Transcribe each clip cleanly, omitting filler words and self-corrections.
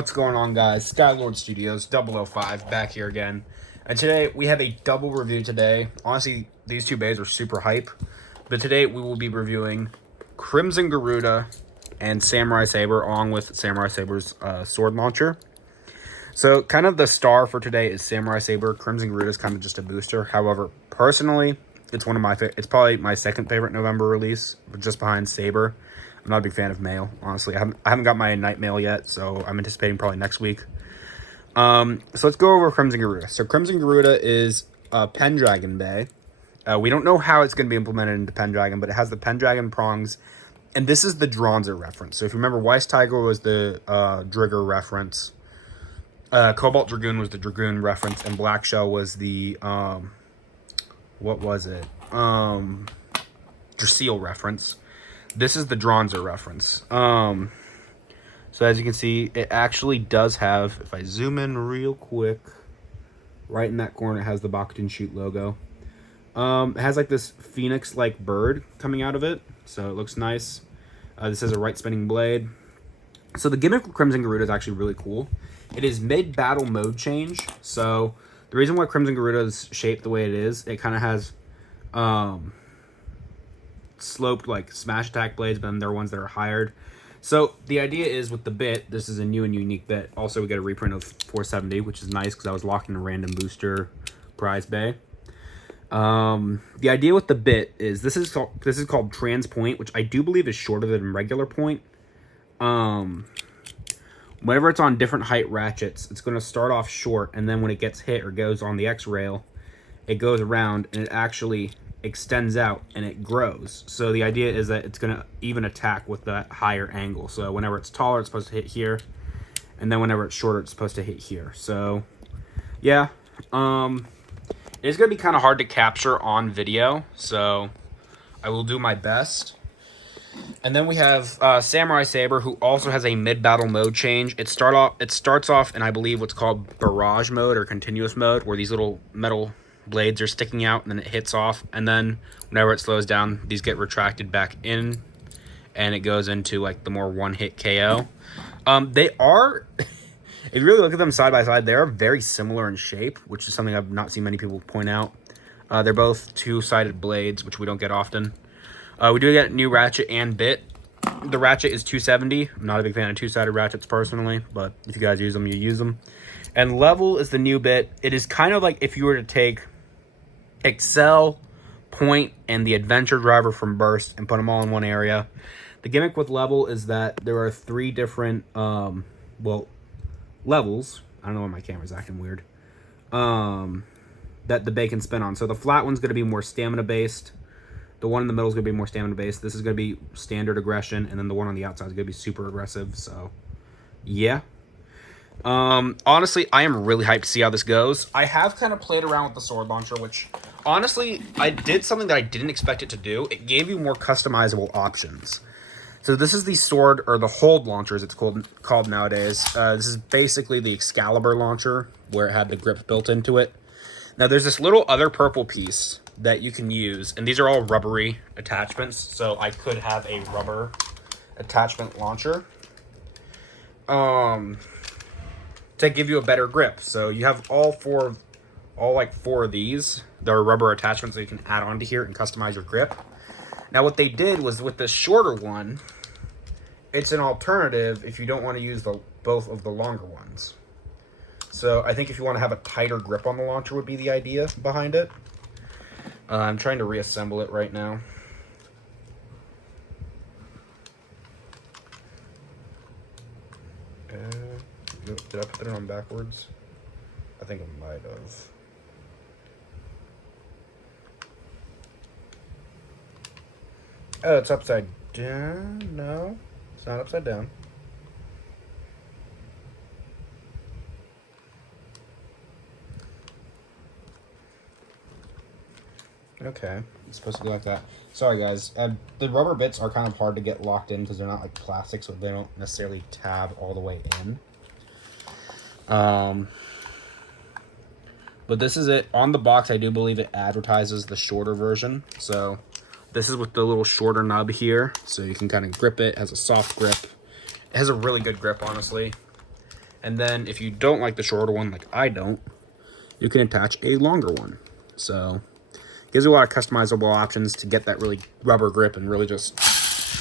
What's going on, guys? Skylord Studios 005 back here again, and today we have a double review today. Honestly, these two bays are super hype, but today we will be reviewing Crimson Garuda and Samurai Saber, along with Samurai Saber's sword launcher. So kind of the star for today is Samurai Saber. Crimson Garuda is kind of just a booster. However, personally, it's one of my it's probably my second favorite November release, just behind Saber. I'm not a big fan of mail, honestly. I haven't got my night mail yet, so I'm anticipating probably next week. So let's go over Crimson Garuda. So Crimson Garuda is a Pendragon Bay. We don't know how it's going to be implemented into Pendragon, but it has the Pendragon prongs, and this is the Dronzer reference. So if you remember, Weiss Tiger was the Drigger reference. Cobalt Dragoon was the Dragoon reference, and Black Shell was the, what was it? Drasil reference. This is the Dronzer reference. So as you can see, it actually does have, if I zoom in real quick, right in that corner, it has the Bakutin Shoot logo. It has like this phoenix-like bird coming out of it, so it looks nice. This is a right spinning blade. So the gimmick with Crimson Garuda is actually really cool. It is mid-battle mode change, so the reason why Crimson Garuda is shaped the way it is, it kind of has sloped like smash attack blades, but then there are ones that are hired. So the idea is with the bit, this is a new and unique bit. Also, we get a reprint of 470, which is nice because I was locking a random booster prize bay. The idea with the bit is this is called Trans Point, which I do believe is shorter than regular point. Whenever it's on different height ratchets, it's going to start off short, and then when it gets hit or goes on the X rail, it goes around and it actually extends out and it grows. So the idea is that it's going to even attack with that higher angle. So whenever it's taller, it's supposed to hit here, and then whenever it's shorter, it's supposed to hit here. So yeah, it's going to be kind of hard to capture on video, so I will do my best. And then we have Samurai Saber, who also has a mid-battle mode change. It starts off in, I believe, what's called barrage mode or continuous mode, where these little metal blades are sticking out, and then it hits off. And then whenever it slows down, these get retracted back in, and it goes into like the more one-hit KO. They are, if you really look at them side by side, they are very similar in shape, which is something I've not seen many people point out. They're both two-sided blades, which we don't get often. We do get new ratchet and bit. The ratchet is 270. I'm not a big fan of two-sided ratchets personally, but if you guys use them, you use them. And level is the new bit. It is kind of like if you were to take Excel, Point, and the Adventure Driver from Burst and put them all in one area. The gimmick with level is that there are three different, levels. I don't know why my camera's acting weird. That the bay can spin on. So the flat one's going to be more stamina-based. The one in the middle is going to be more stamina-based. This is going to be standard aggression, and then the one on the outside is going to be super aggressive. So, yeah. Honestly, I am really hyped to see how this goes. I have kind of played around with the sword launcher, which, honestly, I did something that I didn't expect it to do. It gave you more customizable options. So this is the sword, or the hold launcher, as it's called nowadays. This is basically the Excalibur launcher, where it had the grip built into it. Now, there's this little other purple piece that you can use, and these are all rubbery attachments, so I could have a rubber attachment launcher to give you a better grip. So you have all four of these. There are rubber attachments that you can add onto here and customize your grip. Now what they did was with the shorter one, it's an alternative if you don't want to use both of the longer ones. So I think if you want to have a tighter grip on the launcher would be the idea behind it. I'm trying to reassemble it right now. Did I put it on backwards? I think I might have. Oh, it's upside down? No, it's not upside down. Okay, it's supposed to be like that. Sorry, guys. The rubber bits are kind of hard to get locked in because they're not like plastic, so they don't necessarily tab all the way in. But this is it. On the box, I do believe it advertises the shorter version. So this is with the little shorter nub here. So you can kind of grip it. It has a soft grip. It has a really good grip, honestly. And then if you don't like the shorter one, like I don't, you can attach a longer one. So it gives you a lot of customizable options to get that really rubber grip and really just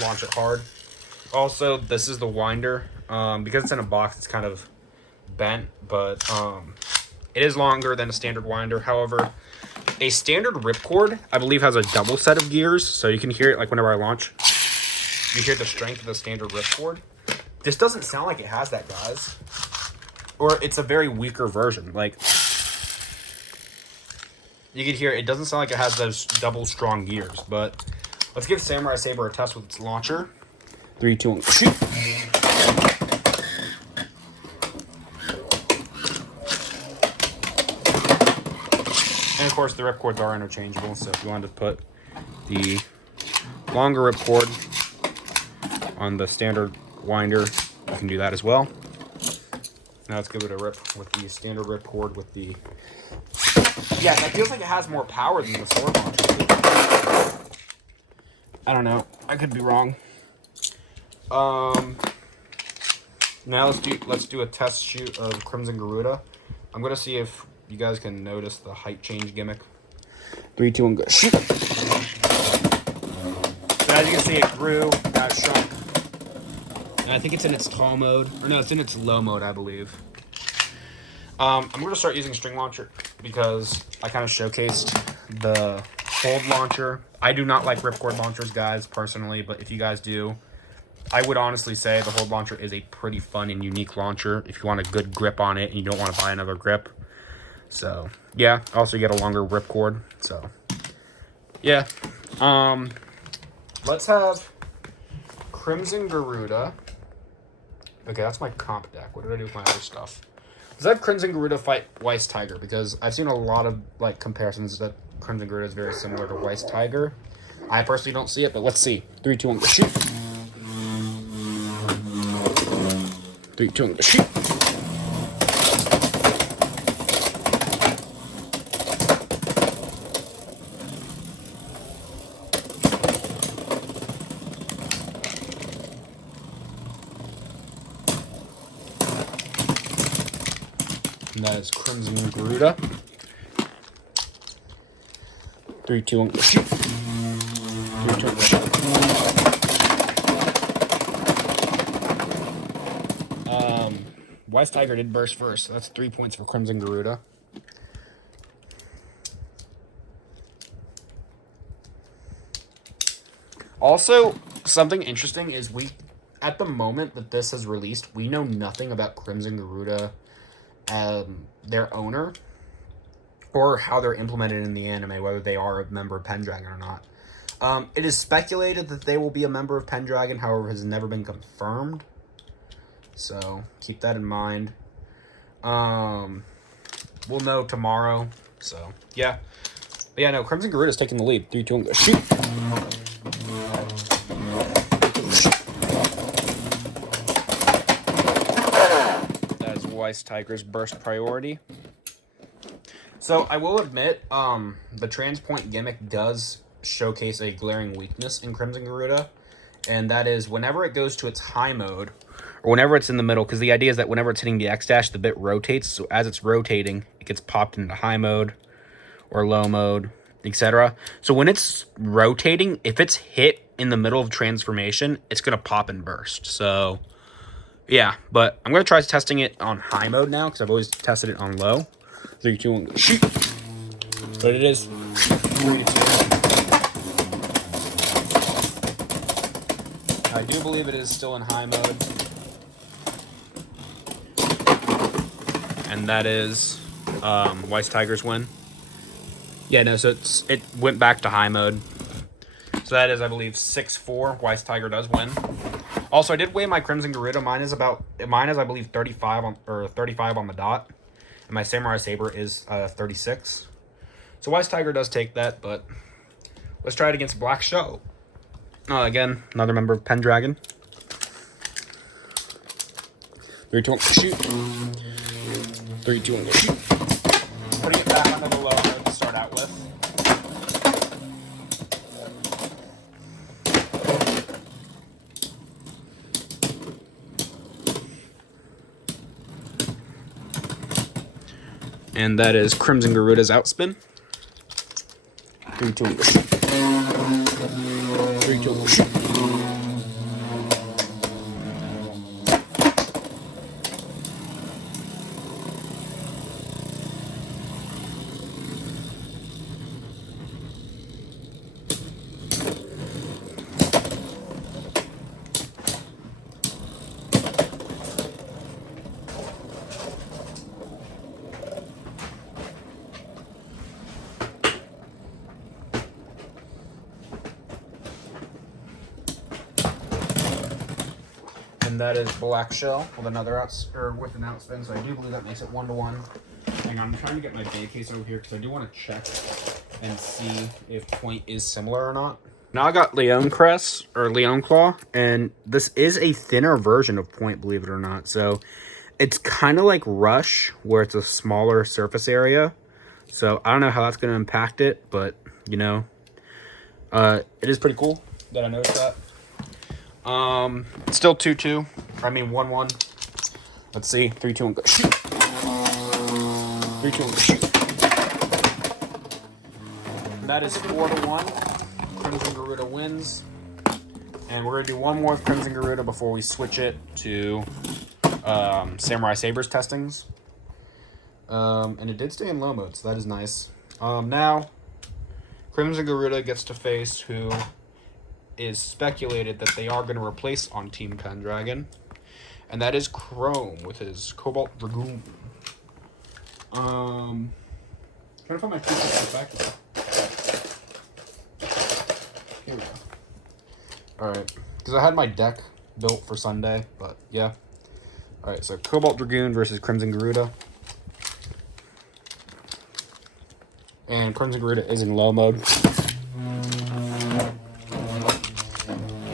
launch it hard. Also, this is the winder. Because it's in a box, it's kind of bent, but it is longer than a standard winder. However, a standard ripcord, I believe, has a double set of gears, so you can hear it like whenever I launch. You hear the strength of the standard ripcord. This doesn't sound like it has that, guys. Or it's a very weaker version. Like, you can hear it doesn't sound like it has those double strong gears. But let's give Samurai Saber a test with its launcher. 3, 2, 1, shoot! And of course, the ripcords are interchangeable. So if you wanted to put the longer ripcord on the standard winder, you can do that as well. Now let's give it a rip with the standard ripcord with the... Yeah, that feels like it has more power than the sword launcher. I don't know. I could be wrong. Now let's do a test shoot of Crimson Garuda. I'm gonna see if you guys can notice the height change gimmick. 3, 2, 1, go. Shoot! So as you can see, it grew, got shrunk. And I think it's in its tall mode. Or no, it's in its low mode, I believe. I'm going to start using string launcher because I kind of showcased the hold launcher. I do not like ripcord launchers, guys, personally. But if you guys do, I would honestly say the hold launcher is a pretty fun and unique launcher if you want a good grip on it and you don't want to buy another grip. So, yeah. Also, you get a longer ripcord. So, yeah. Let's have Crimson Garuda. Okay, that's my comp deck. What did I do with my other stuff? Let's have Crimson Garuda fight Weiss Tiger, because I've seen a lot of like comparisons that Crimson Garuda is very similar to Weiss Tiger. I personally don't see it, but let's see. 3, 2, 1, go shoot. 3, 2, 1, go shoot. And that is Crimson Garuda. 3, 2, 1, go shoot. 3, 2, 1, go shoot. Weiss Tiger did burst first, so that's 3 points for Crimson Garuda. Also, something interesting is at the moment that this is released, we know nothing about Crimson Garuda, their owner, or how they're implemented in the anime, whether they are a member of Pendragon or not. It is speculated that they will be a member of Pendragon, however, it has never been confirmed. So, keep that in mind. We'll know tomorrow. So, yeah. But yeah, no, Crimson Garuda is taking the lead. 3, 2, 1, go shoot! That is Weiss Tiger's burst priority. So, I will admit, the Transpoint gimmick does showcase a glaring weakness in Crimson Garuda, and that is whenever it goes to its high mode, or whenever it's in the middle, because the idea is that whenever it's hitting the X dash, the bit rotates, so as it's rotating, it gets popped into high mode, or low mode, etc. So when it's rotating, if it's hit in the middle of transformation, it's going to pop and burst. So, yeah, but I'm going to try testing it on high mode now, because I've always tested it on low. 3, 2, 1, shoot! But it is 3, 2. I do believe it is still in high mode. And that is Weiss Tiger's win. Yeah, no, so it went back to high mode. So that is, I believe, 6-4. Weiss Tiger does win. Also, I did weigh my Crimson Garuda. Mine is, I believe, 35 on the dot. And my Samurai Saber is 36. So Weiss Tiger does take that, but let's try it against Black Show. Again, another member of Pendragon. 3, 2, 1, shoot. 3, 2, 1, shoot. Putting it back onto the low mode to start out with. And that is Crimson Garuda's outspin. 3, 2, 1, go shoot. 3, 2, 1, go shoot. And that is Black Shell with another with an outspin, so I do believe that makes it 1-1. Hang on, I'm trying to get my base case over here because I do want to check and see if point is similar or not. Now I got Leon Crest or Leon Claw, and this is a thinner version of point, believe it or not. So it's kind of like Rush, where it's a smaller surface area. So I don't know how that's going to impact it, but you know, it is pretty cool that I noticed that. Still 2-2. I mean 1-1. Let's see. 3, 2, 1, go shoot. 3, 2, 1, go shoot. And that is 4-1. Crimson Garuda wins. And we're gonna do one more with Crimson Garuda before we switch it to Samurai Saber's testings. And it did stay in low mode, so that is nice. Now Crimson Garuda gets to face who is speculated that they are going to replace on Team Pendragon, and that is Chrome with his Cobalt Dragoon. Trying to find my pieces back. Here we go. Alright, because I had my deck built for Sunday, but yeah. Alright, so Cobalt Dragoon versus Crimson Garuda. And Crimson Garuda is in low mode.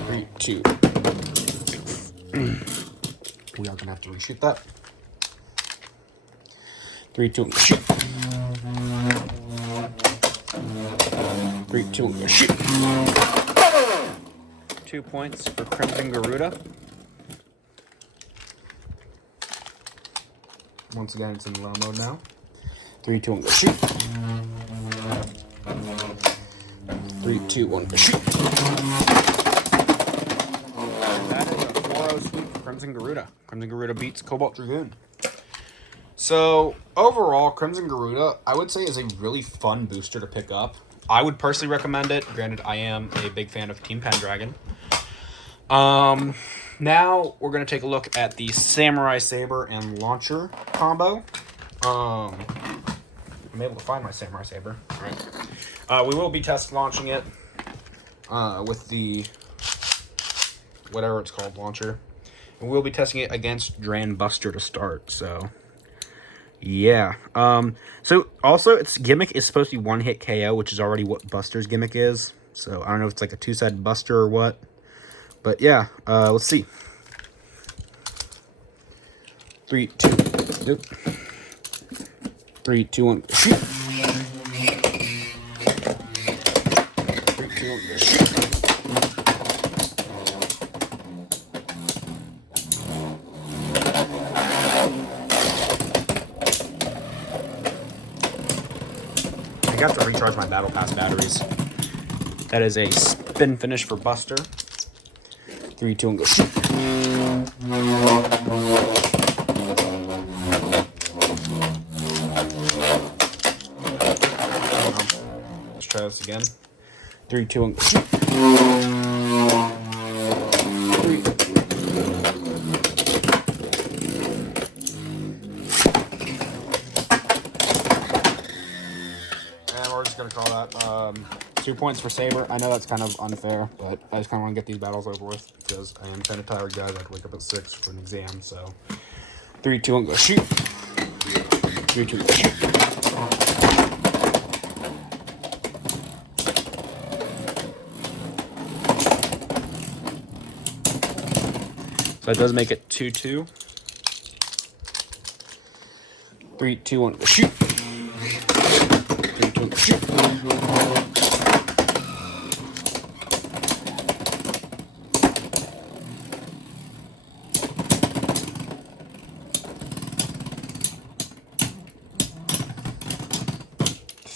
3, 2. We are going to have to reshoot that. 3, 2, shoot. 3, 2, shoot. 2 points for Crimson Garuda. Once again, it's in low mode now. 3, 2, 1, go shoot. 3, 2, 1, go shoot. That is a 4-0 sweep for Crimson Garuda. Crimson Garuda beats Cobalt Dragoon. So, overall, Crimson Garuda, I would say, is a really fun booster to pick up. I would personally recommend it. Granted, I am a big fan of Team Pendragon. Now, we're going to take a look at the Samurai Saber and Launcher combo. I'm able to find my Samurai Saber. All right. We will be test launching it with the whatever it's called, launcher. And we'll be testing it against Drain Buster to start, so yeah. So also its gimmick is supposed to be 1-hit KO, which is already what Buster's gimmick is. So I don't know if it's like a 2-sided Buster or what. But yeah, let's see. 3, 2, nope. 3, 2, 1, shoot. 3, 2, 1, shoot. I got to recharge my Battle Pass batteries. That is a spin finish for Buster. 3, 2, 1, go shoot. Let's try this again. 3, 2, 1, go shoot. 3. And we're just gonna call that 2 points for Saber. I know that's kind of unfair, but I just kind of want to get these battles over with because I am kind of tired, guys. I have to wake up at 6 for an exam, so 3, 2, 1, go shoot. 3, 2, 1, shoot. So that does make it 2-2. 3, 2, 1, go shoot. 3, 2, 1, go shoot.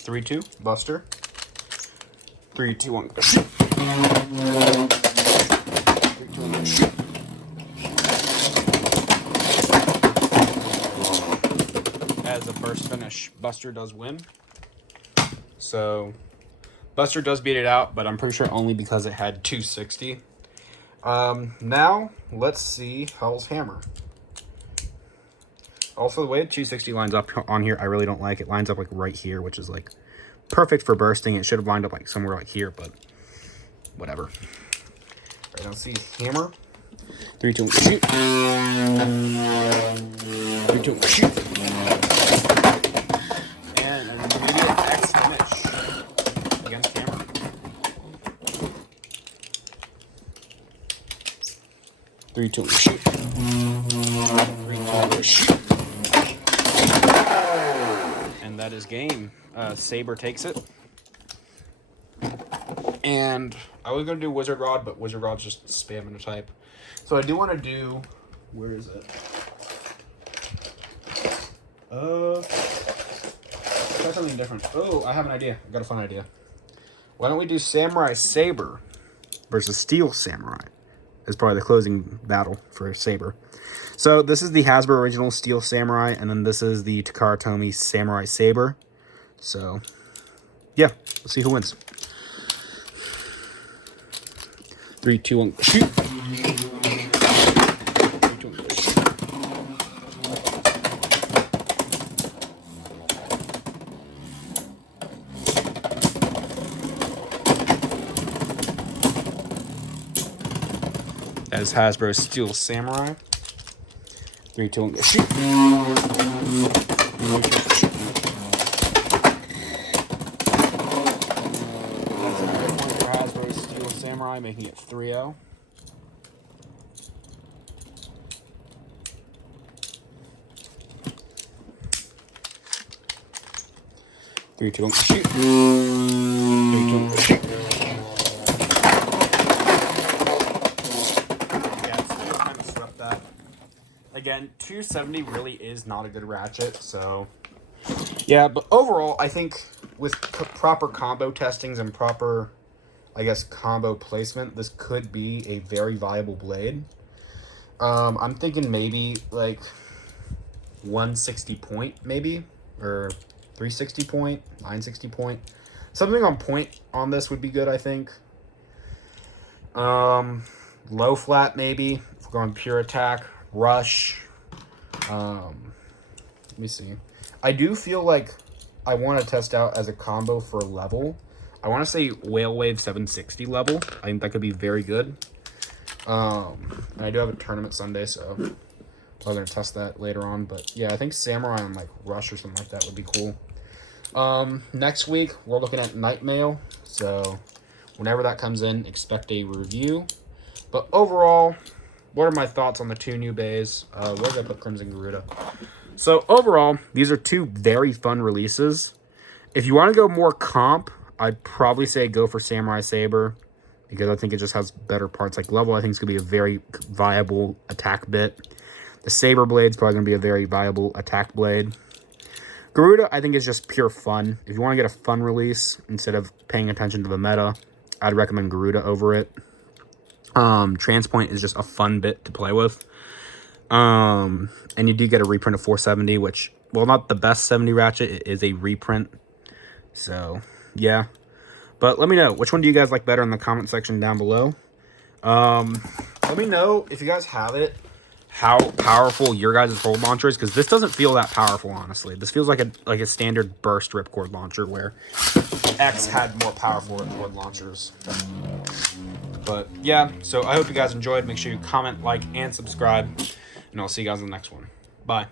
3, 2, Buster. 3, 2, 1, go shoot. 3, 2, 1, go shoot. As a burst finish, Buster does win. So, Buster does beat it out, but I'm pretty sure only because it had 260. Now, let's see Hell's Hammer. Also, the way the 260 lines up on here, I really don't like. It lines up like right here, which is like perfect for bursting. It should have lined up like somewhere like here, but whatever. All right, let's see Hammer. 3, 2, 1, shoot. 3, 2, 1, shoot. And an immediate X finish against Hammer. 3, 2, 1, shoot. 3, 2, 1, shoot. And that is game. Saber takes it. And I was going to do Wizard Rod, but Wizard Rod's just spamming a type. So I do want to do... Where is it? Try something different. Oh, I have an idea. I got a fun idea. Why don't we do Samurai Saber versus Steel Samurai? It's probably the closing battle for Saber. So this is the Hasbro original Steel Samurai, and then this is the Takara Tomy Samurai Saber. So, yeah, let's see who wins. 3, 2, 1, shoot. 3, 2, 1, shoot. That is Hasbro's Steel Samurai. 3, 2, 1, shoot. 3, 2, 1, shoot. That's a good one for Hasbro's Steel Samurai, making it 3-0. Three, 2, 1, shoot. 3, 2, 1, shoot. Again, 270 really is not a good ratchet, so... Yeah, but overall, I think with proper combo testings and proper, I guess, combo placement, this could be a very viable blade. I'm thinking maybe, like, 160 point, maybe? Or 360 point, 960 point. Something on point on this would be good, I think. Low flat, maybe, if we're going pure attack. Rush. Let me see. I do feel like I want to test out as a combo for level. I want to say Whale Wave 760 level. I think that could be very good. And I do have a tournament Sunday, so I'm going to test that later on. But yeah, I think Samurai on like Rush or something like that would be cool. Next week, we're looking at Night Mail. So whenever that comes in, expect a review. But overall... What are my thoughts on the 2 new bays? Where did I put Crimson Garuda? So, overall, these are 2 very fun releases. If you want to go more comp, I'd probably say go for Samurai Saber, because I think it just has better parts. Like, level, I think, is going to be a very viable attack bit. The Saber Blade's probably going to be a very viable attack blade. Garuda, I think, is just pure fun. If you want to get a fun release, instead of paying attention to the meta, I'd recommend Garuda over it. Transpoint is just a fun bit to play with. And you do get a reprint of 470, which, well, not the best 70 ratchet. It is a reprint. So, yeah. But let me know, which one do you guys like better in the comment section down below. Let me know, if you guys have it, how powerful your guys' hold launcher is, because this doesn't feel that powerful, honestly. This feels like a standard burst ripcord launcher, where X had more powerful ripcord launchers. But yeah, so I hope you guys enjoyed. Make sure you comment, like, and subscribe. And I'll see you guys in the next one. Bye.